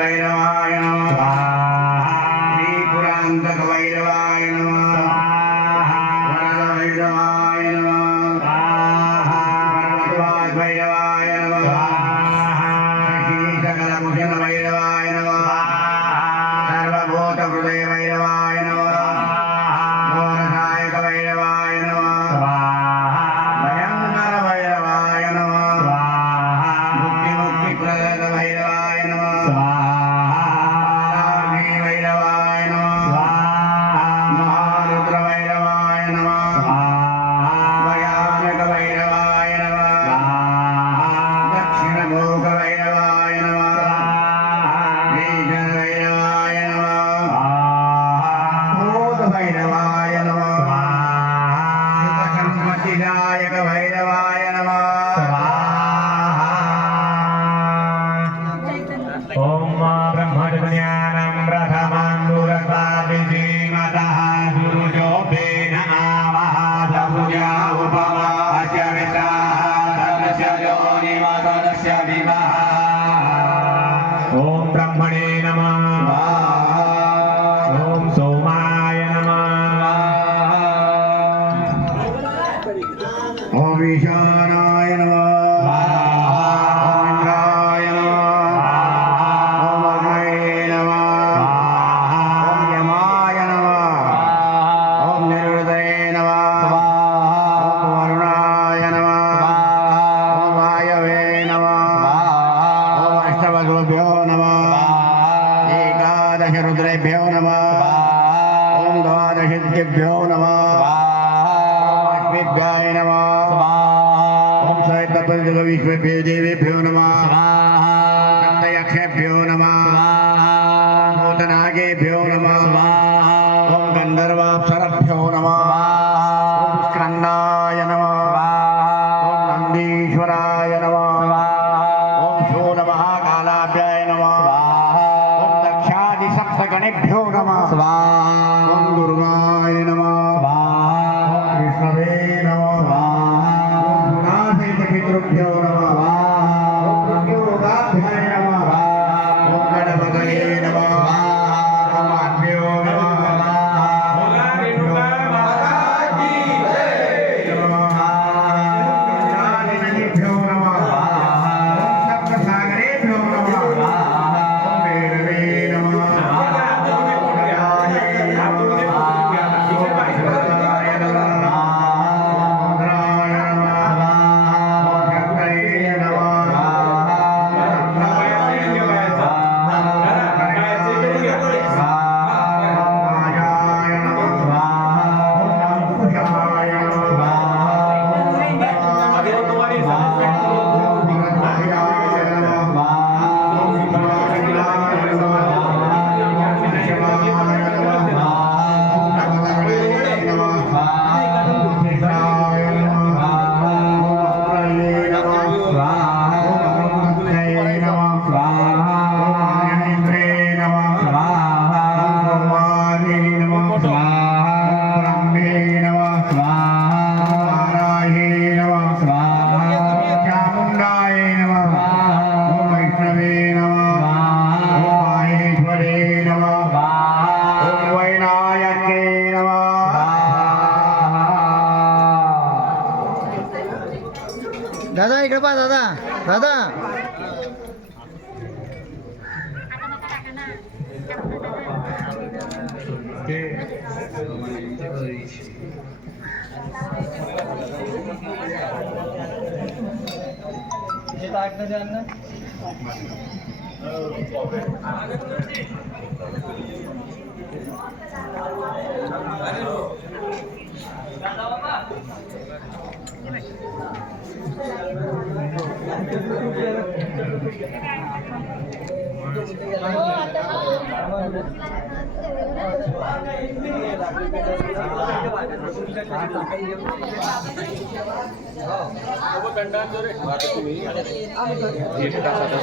भैरवाय नमः श्रीपुरान्तक भैरवाय नमः वरद भैरवाय नमः पर्वतवाज भैरवाय नमः सकलकुशल भैरवाय नमः सर्वभूतहृदय भैरवाय नमः घोरनायक भैरवाय नमः भयंकर भैरवाय नमः मुक्तिप्रद भैरवाय नमः भैरवाय नमः महारुद्र भैरवाय नमः भयानक भैरवाय नमः दक्षिणमुख भैरवाय नमः भीषण भैरवाय नमः भूत भैरवाय नमः सुखसंपत्तिदायक भैरवाय नमः ओम ब्रह्मज्ञानं प्रथमान्दुरसादिधीमतः गुरुजोपेन आवाहदभुजा उपवाच्यविताः तस्य योनिमतस्य विमः ओम ब्रह्मणे नमः ओम सोमाय नमः ओम ईशानाय नमः ओम इंद्राय नमः ओम अग्नये नमः ओम यमाय नमः ओम निरुदये नमः ओम वरुणाय नमः ओम वायवे नमः ओम अष्टवक्रुभ्यो नमः एकादश रुद्रेभ्यो नमः ओम द्वादशेभ्यो नमः अश्वेभ्याय नमः ओम सहस्रपंचविश्वेभ्यो देवेभ्यो नमः सप्तयक्षेभ्यो नमः भूतनागेभ्यो नमः ओम गंधर्वाप्सरभ्यो नमः ओम स्कंदाय नमः ओम नंदीश्वराय नमः ओम शूलमहाकालाभ्याय नमः ओम दक्षादिसप्तगणेभ्यो नमः ओम दुर्गाय नमः ओम विष्णवे नमः ओम गुणातीतपितृभ्यो नमः ओम प्रत्योगाभ्याय नमः ओम गणपतये नमः ओम आभ्यो नमः ओम रेणुका माता की जय नमः ओम गंगानदीभ्यो नमः ओम सप्तसागरेभ्यो नमः ओम भैरवे नमः ओम गजानने नमः ओम शिवाय नमः ओम रुद्राय नमः ओम शक्तये नमः ओम रत्नाय नमः ओम मायाय नमः ओम अंकुशाय नमः दादा इकडे पहा दादा दादा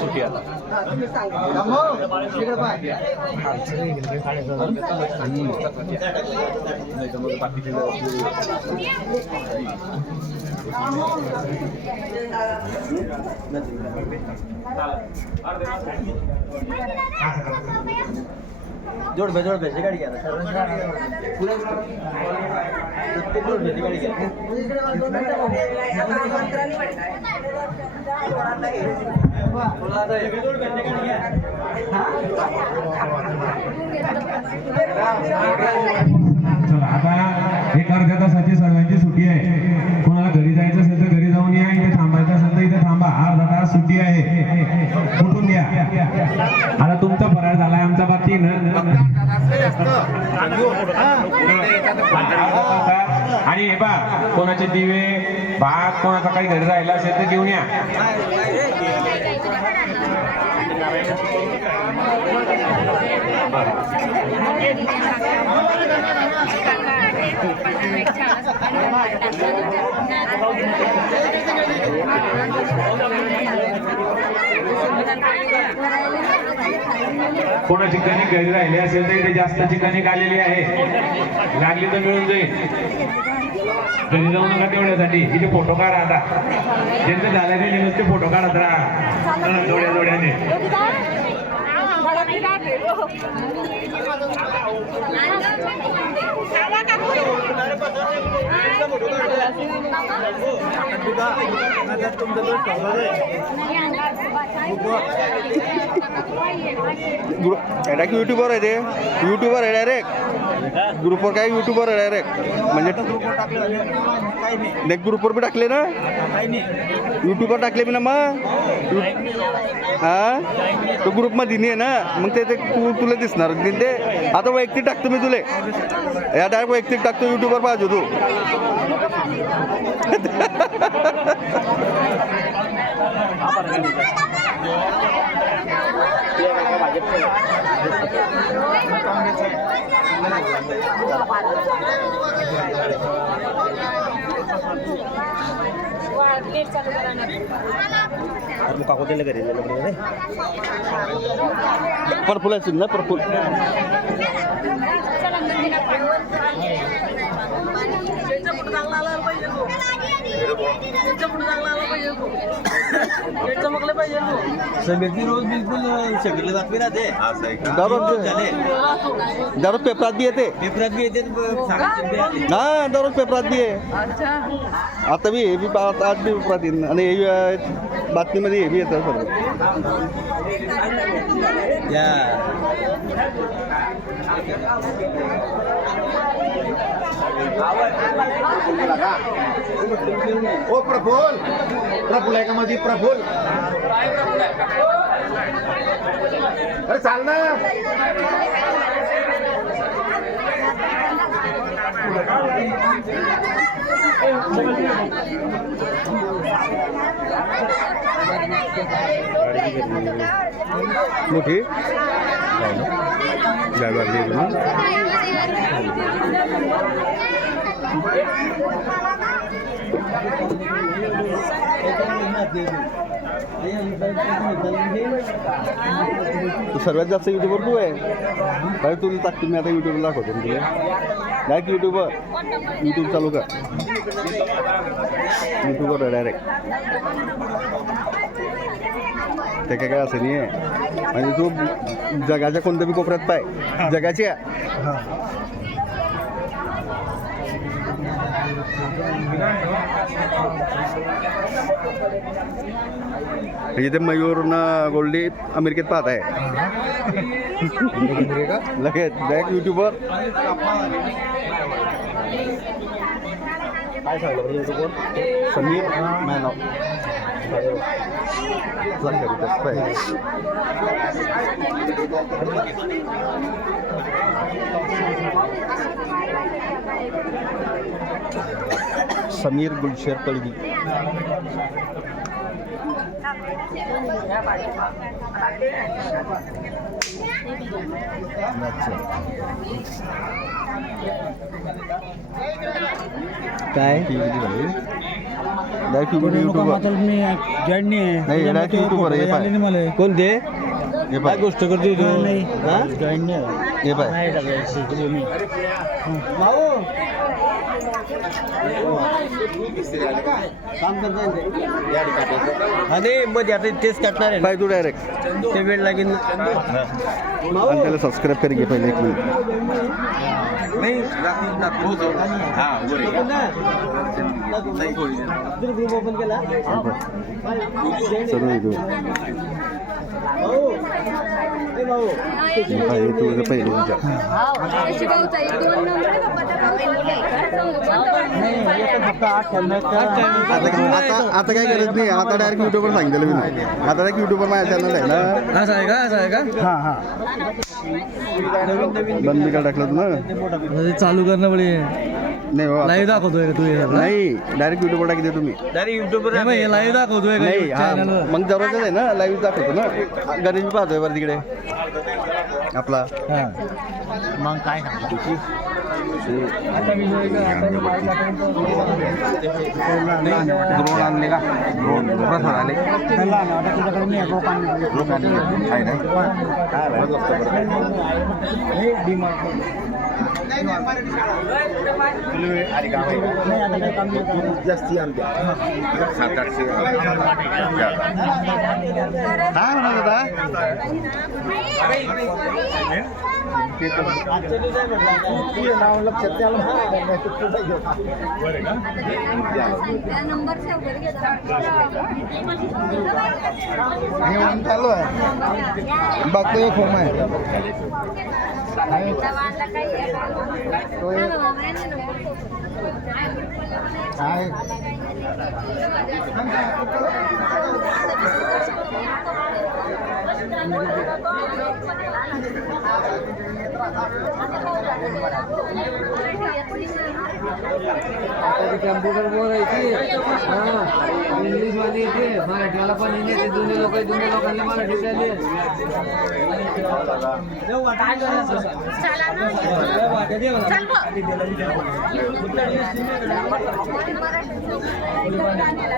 सुट्टी आता जोड भेची गाडी घ्या प्रत्येक जोड भेची गाडी चला आता एक अर्ध्या तासाची सर्वांची सुट्टी आहे. कोणाला घरी जायचं असेल तर घरी जाऊन या, इथे थांबायचं असेल तर इथे थांबा. अर्धा तास सुट्टी आहे, उठून द्या. आता तुमचा फराळ झालाय, आमचा बाकी ना. आणि हे पा कोणाचे दिवे भात कोणाचा काही घरी राहिला असेल तर घेऊन या. कोणाची कणिक घरी राहिली असेल तर इथे जास्त कणिक आलेली आहे, लागली तर मिळून जाईल. घरी जाऊ नका तेवढ्यासाठी, इथे फोटो काढा. आता ज्यांचं झालं ते नुसते फोटो काढत राहा जोड्या जोड्याने. डायरेक्ट युट्यूबर आहे ते, युट्यूबर आहे डायरेक्ट ग्रुपवर. काय युट्यूबर आहे डायरेक्ट म्हणजे नेक्स्ट ग्रुपवर बी टाकले ना, युट्यूबवर टाकले मी ना मग. हा तो ग्रुपमध्ये नाही आहे ना, मग ते तुला दिसणार ते. आता वैयक्तिक टाकतो मी तुले, या डायरेक्ट वैयक्तिक टाकतो. युट्यूबवर पाहिजे तू. पर्पल आहे ना, पर्पल. रोज बिलकुल सगळे बातमी राहते. दररोज पेपरात बी येते, पेपरात बी येते हा दररोज पेपरात बी आहे. आता बी हे बी आज बी पेपरात येईन आणि हे बातमीमध्ये हे बी येतं सर्व. ओ प्रफुल, प्रफुल आहे का मध्ये? प्रफुल अरे चाल ना. मोठी तू सर्वात जास्त युट्यूबर तू आहे काय? तुला टाकतो मी आता युट्यूबला दाखवतो तुला. डायरेक्ट युट्यूब चालू कर. युट्यूबवर डायरेक्ट ते काय असं नाही आहे. आणि तू जगाच्या कोणत्या बी कोपऱ्यात पाय, जगाच्या इथे मयूर ना गोल्डी अमेरिकेत पाहत आहे. लगेच डायरेक्ट युट्यूबवर. काय सांगलं युट्यूबवर? समीर मॅन समीर गुलशेर तळवी. काय डायरेक्ट युट्यूबर नाही, डायरेक्ट युट्यूबर आहे. कोणते हे पाय गोष्ट करते हे पाय अरे मध्ये आता तेच काटणार आहे पाय तू डायरेक्ट ते वेळ लागेल आणि त्याला सबस्क्राईब करी घे पहिले 1 मिनिट ग्रुप ओपन केला सर्व व्हिडिओ हे तुझं पहिले तुझ्या आता काही गरज नाही आता डायरेक्ट युट्यूबवर सांगितलं मी आता डायरेक्ट युट्यूबवर माझ्या चॅनल आहे ना असं आहे का हां हां बंद बिका टाकलं तू ना चालू करणं पडे नाही बाबा लाईव्ह दाखवतोय का तू नाही डायरेक्ट युट्यूबवर टाकी दे तुम्ही डायरेक्ट युट्यूबवर लाईव्ह दाखवतोय नाही हा मग दररोजच आहे ना लाईव्ह दाखवतो ना गणेश बी पाहतोय बरं तिकडे आपला मग काय सांगतो ड्रोन आणले का ड्रोन प्रसाद आले जास्ती आमच्या 700-800 काय म्हणाल होता चालू आहे बघतोय फोम आहे कम्प्युटर बोलायची इंग्लिश मध्ये येते मराठीला पण येते जुने लोकांना मराठी झाली